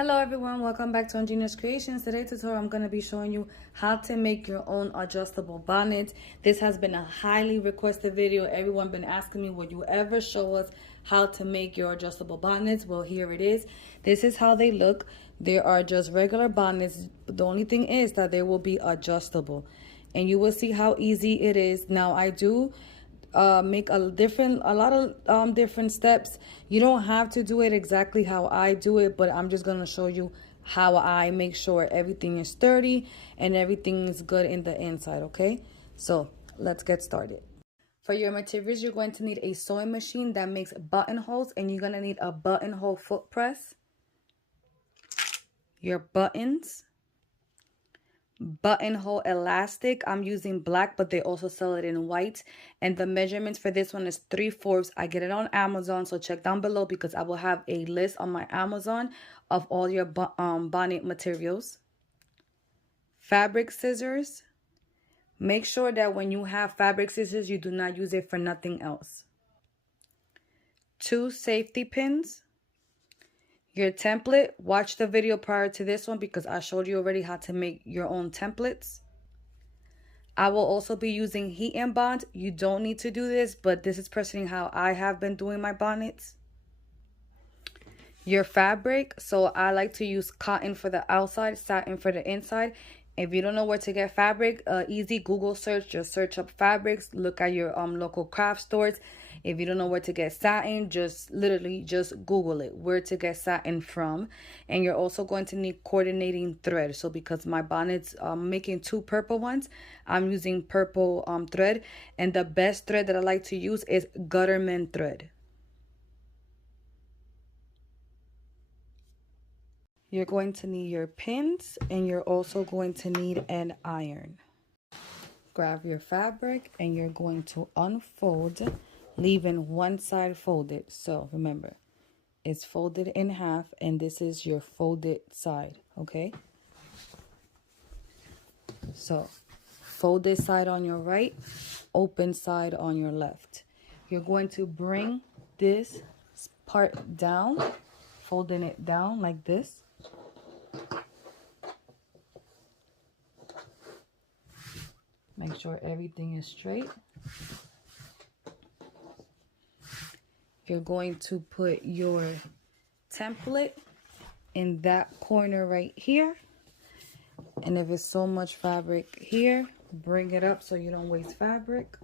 Hello everyone, welcome back to Andrina's Creations. Today's tutorial I'm going to be showing you how to make your own adjustable bonnets. This has been a highly requested video. Everyone been asking me, would you ever show us how to make your adjustable bonnets? Well, here it is. This is how they look. They are just regular bonnets. The only thing is that they will be adjustable. And you will see how easy it is. Now I do make a lot of different steps. You don't have to do it exactly how I do it, but I'm just gonna show you how I make sure everything is sturdy and everything is good in the inside. Okay, so let's get started. For your materials, you're going to need a sewing machine that makes buttonholes, and you're gonna need a buttonhole foot press, your buttons, buttonhole elastic. I'm using black, but they also sell it in white, and the measurements for this one is 3/4. I get it on Amazon, so check down below because I will have a list on my Amazon of all your bonnet materials. Fabric scissors. Make sure that when you have fabric scissors, you do not use it for nothing else. 2 safety pins. Your template. Watch the video prior to this one because I showed you already how to make your own templates. I will also be using heat and bond. You don't need to do this, but this is personally how I have been doing my bonnets. Your fabric. So I like to use cotton for the outside, satin for the inside. If you don't know where to get fabric, easy Google search. Just search up fabrics. Look at your local craft stores. If you don't know where to get satin, just literally just Google it, where to get satin from. And you're also going to need coordinating thread. So because my bonnets, I'm making 2 purple ones, I'm using purple thread. And the best thread that I like to use is Gutterman thread. You're going to need your pins, and you're also going to need an iron. Grab your fabric and you're going to unfold, leaving one side folded. So remember, it's folded in half, and this is your folded side, okay? So folded side on your right, open side on your left. You're going to bring this part down, folding it down like this. Make sure everything is straight. You're going to put your template in that corner right here. And if it's so much fabric here, bring it up so you don't waste fabric.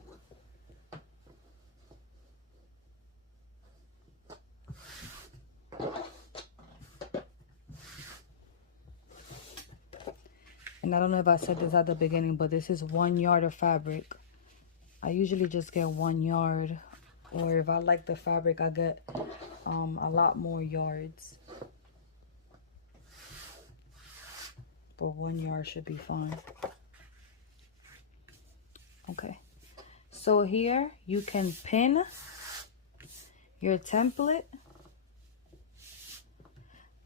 And I don't know if I said this at the beginning, but this is 1 yard of fabric. I usually just get 1 yard, or if I like the fabric, I get a lot more yards. But 1 yard should be fine. Okay. So here you can pin your template.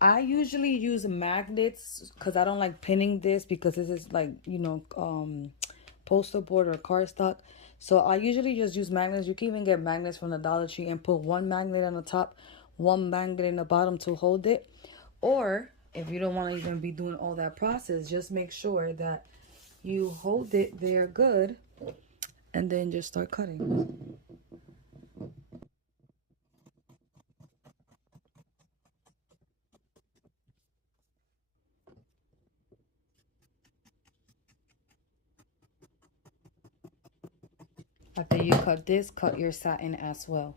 I usually use magnets because I don't like pinning this because this is like, you know, poster board or cardstock. So I usually just use magnets. You can even get magnets from the Dollar Tree and put 1 magnet on the top, 1 magnet in the bottom to hold it. Or if you don't want to even be doing all that process, just make sure that you hold it there good and then just start cutting. After you cut this, cut your satin as well.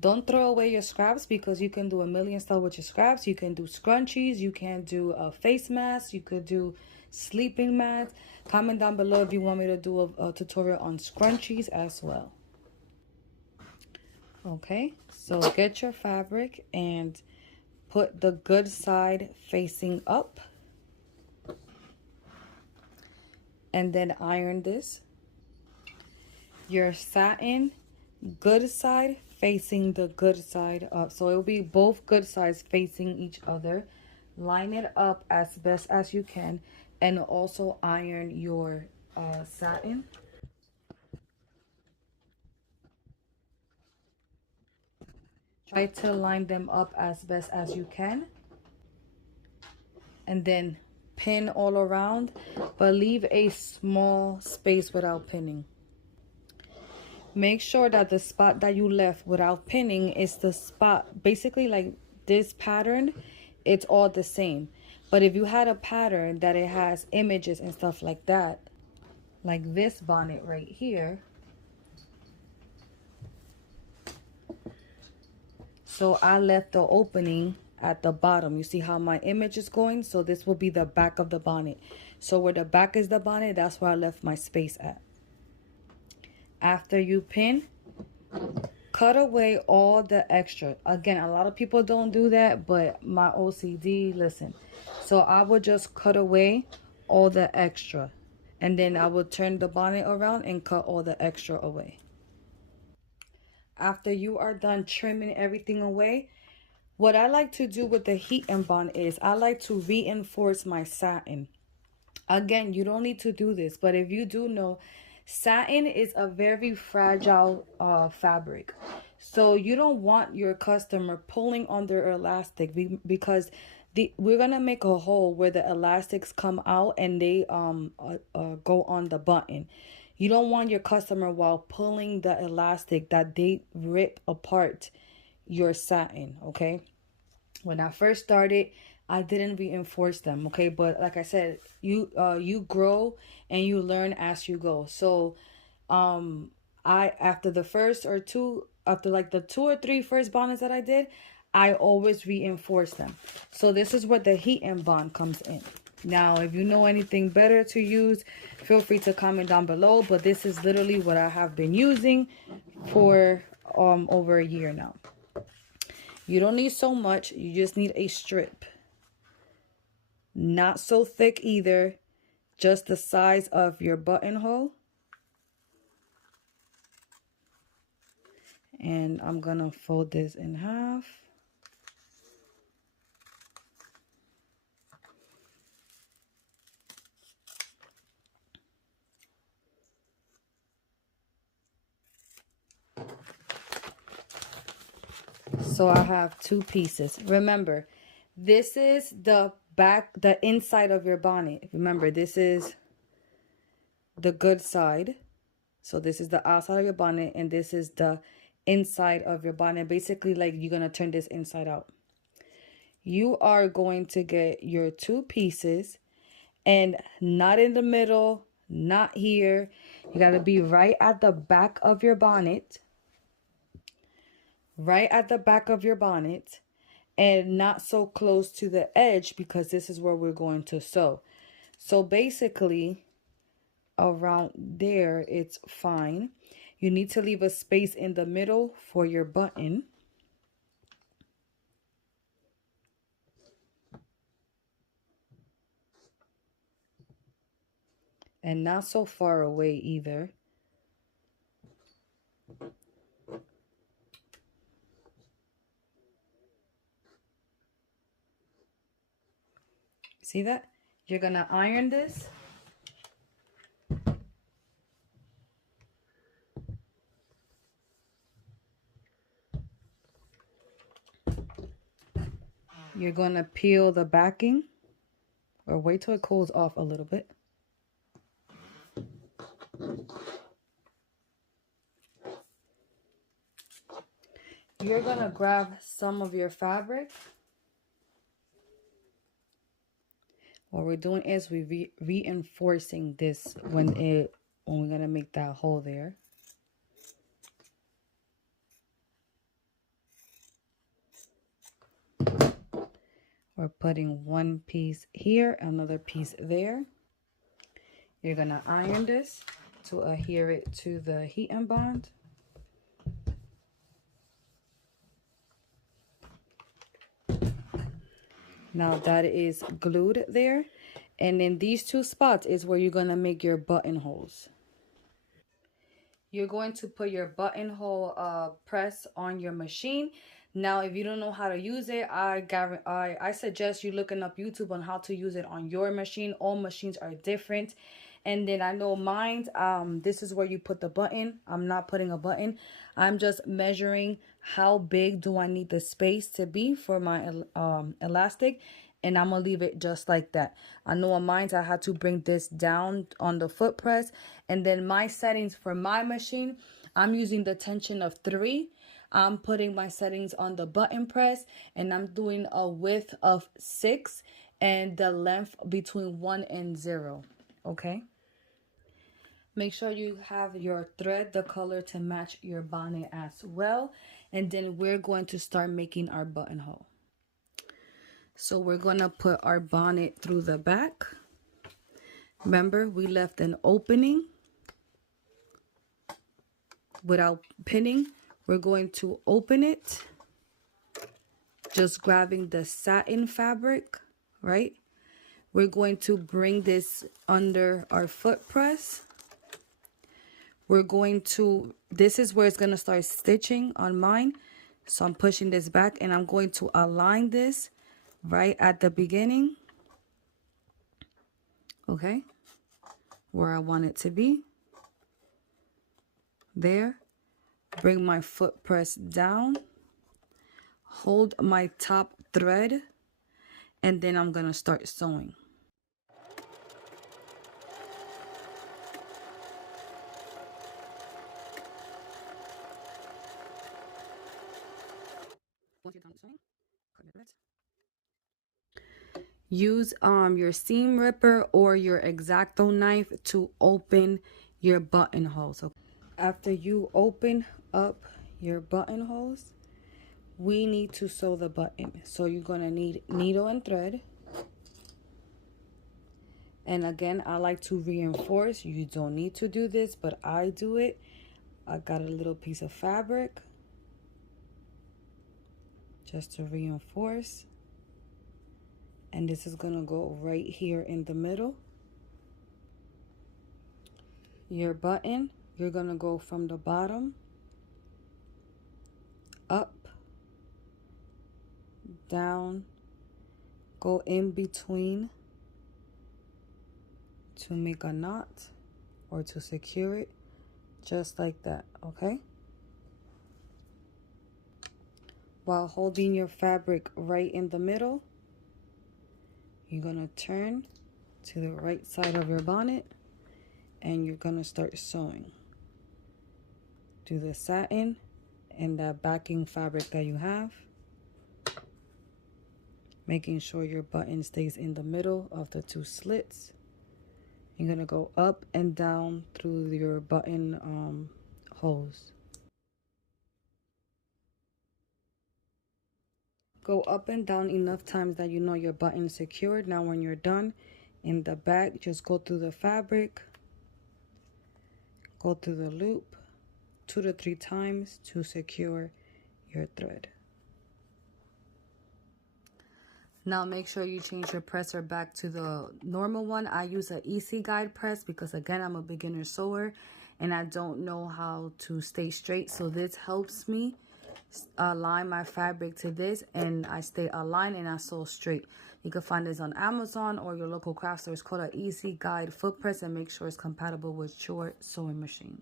Don't throw away your scraps because you can do a million stuff with your scraps. You can do scrunchies, you can do a face mask, you could do sleeping mats. Comment down below if you want me to do a tutorial on scrunchies as well. Okay, so get your fabric and put the good side facing up. And then iron this. Your satin, good side facing the good side up. So it will be both good sides facing each other. Line it up as best as you can, and also iron your satin. Try to line them up as best as you can. and then pin all around, but leave a small space without pinning. Make sure that the spot that you left without pinning is the spot, basically like this pattern, it's all the same. But if you had a pattern that it has images and stuff like that, like this bonnet right here, so I left the opening at the bottom. You see how my image is going? So this will be the back of the bonnet. So where the back is the bonnet, that's where I left my space at. After you pin, cut away all the extra. Again, a lot of people don't do that, but my OCD, listen. So I would just cut away all the extra. And then I would turn the bonnet around and cut all the extra away. After you are done trimming everything away, what I like to do with the heat and bond is I like to reinforce my satin. Again, you don't need to do this, but if you do know, satin is a very fragile fabric. So you don't want your customer pulling on their elastic because we're going to make a hole where the elastics come out and they go on the button. You don't want your customer, while pulling the elastic, that they rip apart your satin, okay? When I first started, I didn't reinforce them, okay? But like I said, you grow and you learn as you go. So after the first or two, after like the 2 or 3 first bonnets that I did, I always reinforce them. So this is where the heat and bond comes in. Now, if you know anything better to use, feel free to comment down below. But this is literally what I have been using for over a year now. You don't need so much. You just need a strip. Not so thick either. Just the size of your buttonhole. And I'm going to fold this in half. So I have 2 pieces. Remember, this is the back, the inside of your bonnet. Remember, this is the good side. So this is the outside of your bonnet, and this is the inside of your bonnet. Basically, like, you're going to turn this inside out. You are going to get your 2 pieces, and not in the middle, not here. You got to be right at the back of your bonnet. Right at the back of your bonnet, and not so close to the edge, because this is where we're going to sew. So basically around there, it's fine. You need to leave a space in the middle for your button. And not so far away either. See that? You're gonna iron this. You're gonna peel the backing, or wait till it cools off a little bit. You're gonna grab some of your fabric. What we're doing is reinforcing this when we're gonna make that hole there. We're putting one piece here, another piece there. You're gonna iron this to adhere it to the heat and bond. Now that is glued there. And then these 2 spots is where you're gonna make your buttonholes. You're going to put your buttonhole press on your machine. Now, if you don't know how to use it, I suggest you looking up YouTube on how to use it on your machine. All machines are different. And then I know mine, this is where you put the button. I'm not putting a button. I'm just measuring how big do I need the space to be for my elastic. and I'm gonna leave it just like that. I know on mine I had to bring this down on the foot press, and then my settings for my machine, I'm using the tension of 3. I'm putting my settings on the button press, and I'm doing a width of 6 and the length between 1 and 0. Okay, make sure you have your thread, the color to match your bonnet as well, and then we're going to start making our buttonhole. So we're going to put our bonnet through the back. Remember, we left an opening without pinning. We're going to open it, just grabbing the satin fabric, right? We're going to bring this under our foot press. We're going to, this is where it's going to start stitching on mine. So I'm pushing this back, and I'm going to align this right at the beginning. Okay, where I want it to be. There. Bring my foot press down. Hold my top thread, and then I'm going to start sewing. Use your seam ripper or your X-Acto knife to open your buttonholes. So after you open up your buttonholes, we need to sew the button. So you're gonna need needle and thread. And again, I like to reinforce. You don't need to do this, but I do it. I got a little piece of fabric just to reinforce. And this is gonna go right here in the middle. Your button, you're gonna go from the bottom up, down, go in between to make a knot or to secure it, just like that. Okay, while holding your fabric right in the middle, you're gonna turn to the right side of your bonnet, and you're gonna start sewing. Do the satin and that backing fabric that you have, making sure your button stays in the middle of the 2 slits. You're gonna go up and down through your button holes. Go up and down enough times that you know your button is secured. Now when you're done, in the back, just go through the fabric, go through the loop 2 to 3 times to secure your thread. Now make sure you change your presser back to the normal one. I use an easy guide press because again, I'm a beginner sewer and I don't know how to stay straight. So this helps me align my fabric to this, and I stay aligned and I sew straight. You can find this on Amazon or your local craft store. It's called an easy guide foot press, and make sure it's compatible with your sewing machine.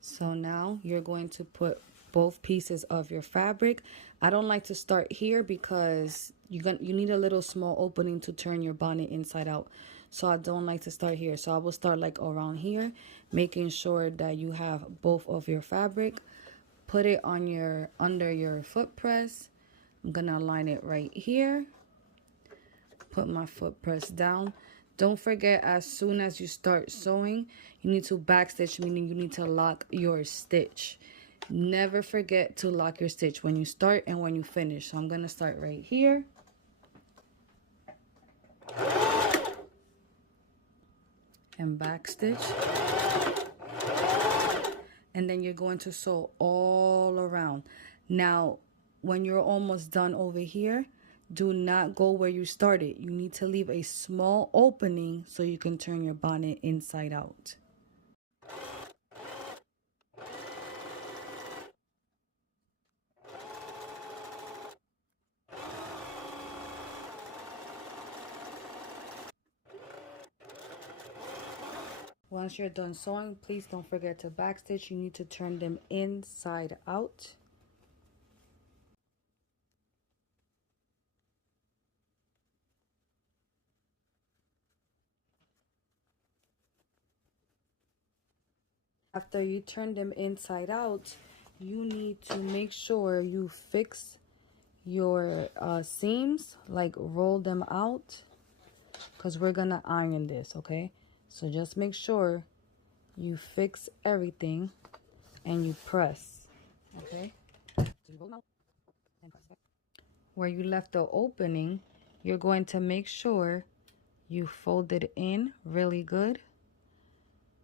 So now you're going to put both pieces of your fabric. I don't like to start here because you need a little small opening to turn your bonnet inside out. So I don't like to start here. So I will start like around here, making sure that you have both of your fabric. Put it on under your foot press. I'm gonna align it right here. Put my foot press down. Don't forget, as soon as you start sewing, you need to backstitch, meaning you need to lock your stitch. Never forget to lock your stitch when you start and when you finish. So I'm gonna start right here. And backstitch. And then you're going to sew all around. Now, when you're almost done over here, do not go where you started. You need to leave a small opening so you can turn your bonnet inside out. Once you're done sewing, please don't forget to backstitch. You need to turn them inside out. After you turn them inside out, you need to make sure you fix your seams, like roll them out, because we're gonna iron this, okay? So just make sure you fix everything and you press, okay? So you roll them out and press. Where you left the opening, you're going to make sure you fold it in really good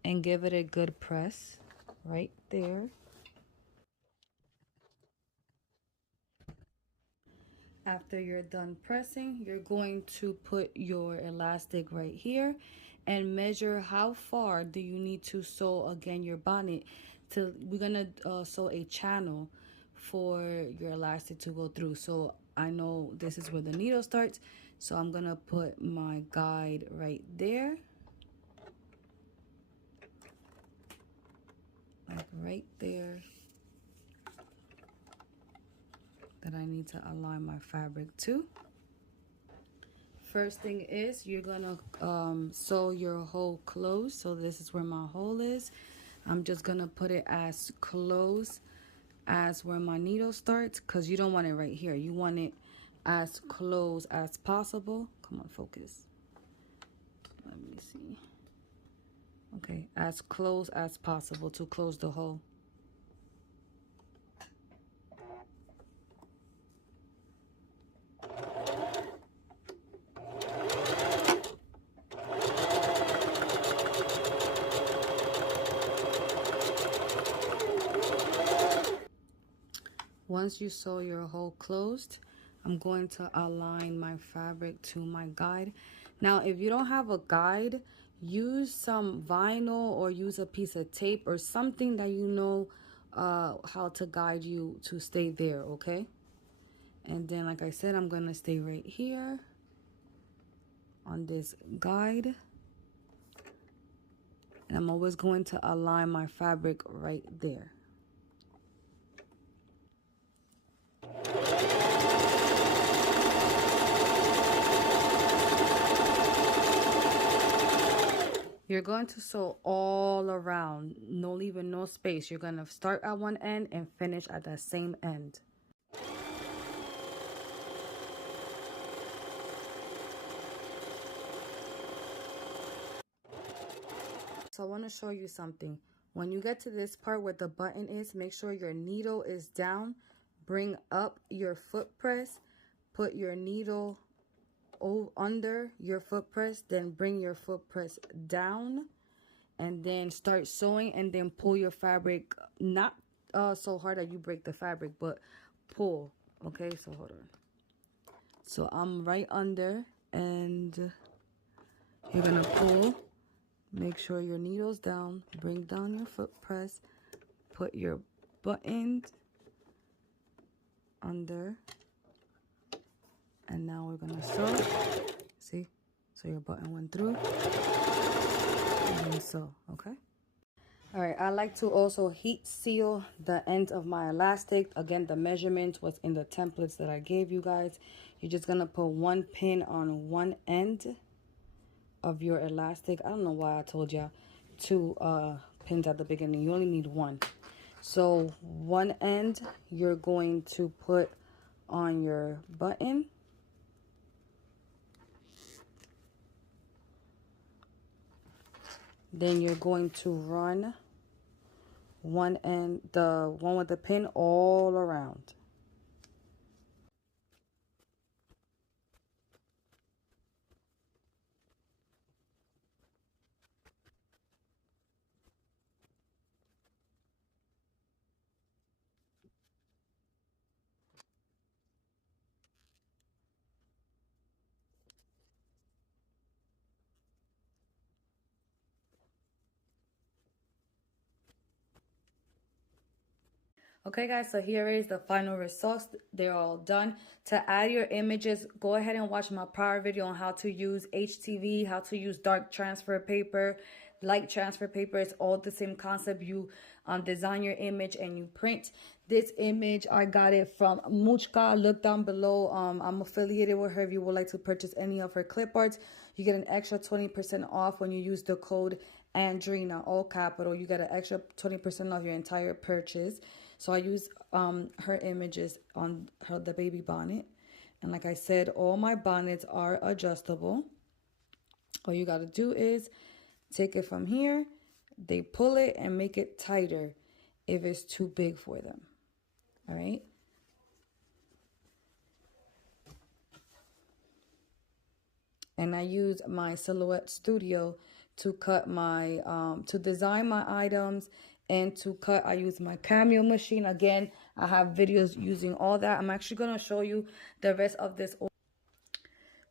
and give it a good press right there. After you're done pressing, you're going to put your elastic right here and measure how far do you need to sew again your bonnet. We're gonna sew a channel for your elastic to go through. So I know this is where the needle starts, so I'm gonna put my guide right there, like right there, that I need to align my fabric to. First thing is you're gonna sew your hole closed. So this is where my hole is. I'm just gonna put it as close as where my needle starts, because you don't want it right here. You want it as close as possible. Come on, focus. Let me see. Okay, as close as possible to close the hole. Once you sew your hole closed, I'm going to align my fabric to my guide. Now, if you don't have a guide, use some vinyl or use a piece of tape or something that you know how to guide you to stay there, okay? And then, like I said, I'm going to stay right here on this guide. And I'm always going to align my fabric right there. You're going to sew all around, no leaving no space. You're going to start at one end and finish at that same end. So I want to show you something. When you get to this part where the button is, make sure your needle is down. Bring up your foot press. Put your needle under your foot press, then bring your foot press down, and then start sewing, and then pull your fabric, not so hard that you break the fabric, but pull. Okay, so hold on. So I'm right under, and you're gonna pull. Make sure your needle's down. Bring down your foot press. Put your button under. And now we're gonna sew. See? So your button went through. And then sew, okay? Alright, I like to also heat seal the ends of my elastic. Again, the measurement was in the templates that I gave you guys. You're just gonna put one pin on one end of your elastic. I don't know why I told you two pins at the beginning. You only need one. So one end you're going to put on your button. Then you're going to run one end, the one with the pin, all around. Okay guys, so here is the final results. They're all done. To add your images, go ahead and watch my prior video on how to use HTV, how to use dark transfer paper, light transfer paper. It's all the same concept. You design your image and you print. This image, I got it from Muchka. Look down below. I'm affiliated with her. If you would like to purchase any of her clip arts, you get an extra 20% off when you use the code Andrina, all capital. You get an extra 20% off your entire purchase. So I use her images on the baby bonnet. And like I said, all my bonnets are adjustable. All you got to do is take it from here. They pull it and make it tighter if it's too big for them. All right. And I use my Silhouette Studio to cut my, to design my items and to cut. I use my Cameo machine. Again, I have videos using all that. I'm actually going to show you the rest of this.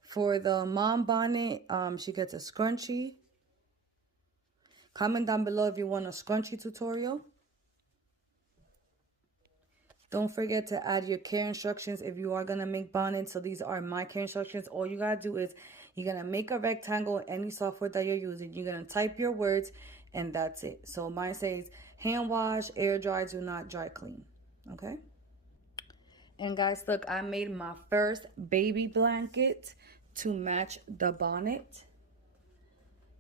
For the mom bonnet, she gets a scrunchie. Comment down below if you want a scrunchie tutorial. Don't forget to add your care instructions if you are going to make bonnets. So these are my care instructions. All you got to do is you're going to make a rectangle in any software that you're using. You're going to type your words and that's it. So mine says hand wash, air dry, do not dry clean. Okay. And guys, look, I made my first baby blanket to match the bonnet.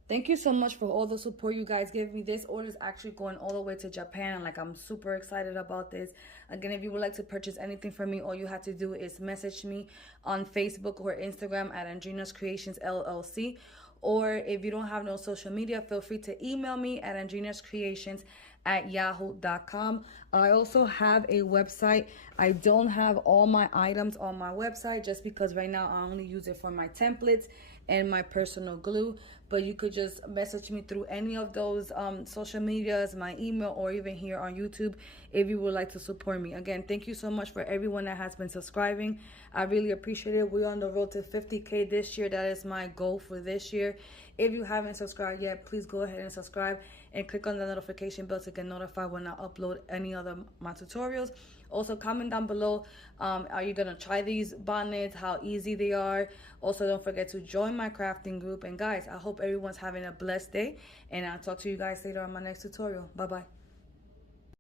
Thank you so much for all the support you guys give me. This order is actually going all the way to Japan. Like, I'm super excited about this. Again, if you would like to purchase anything from me, all you have to do is message me on Facebook or Instagram at Andrina's Kreations LLC. Or if you don't have no social media, feel free to email me at andrinascreations@yahoo.com. I also have a website. I don't have all my items on my website just because right now I only use it for my templates and my personal glue. But you could just message me through any of those social medias, my email, or even here on YouTube if you would like to support me. Again, thank you so much for everyone that has been subscribing. I really appreciate it. We're on the road to 50K this year. That is my goal for this year. If you haven't subscribed yet, please go ahead and subscribe and click on the notification bell to get notified when I upload any other my tutorials. Also, comment down below, are you gonna try these bonnets, how easy they are? Also, don't forget to join my crafting group. And guys, I hope everyone's having a blessed day, and I'll talk to you guys later on my next tutorial. Bye bye.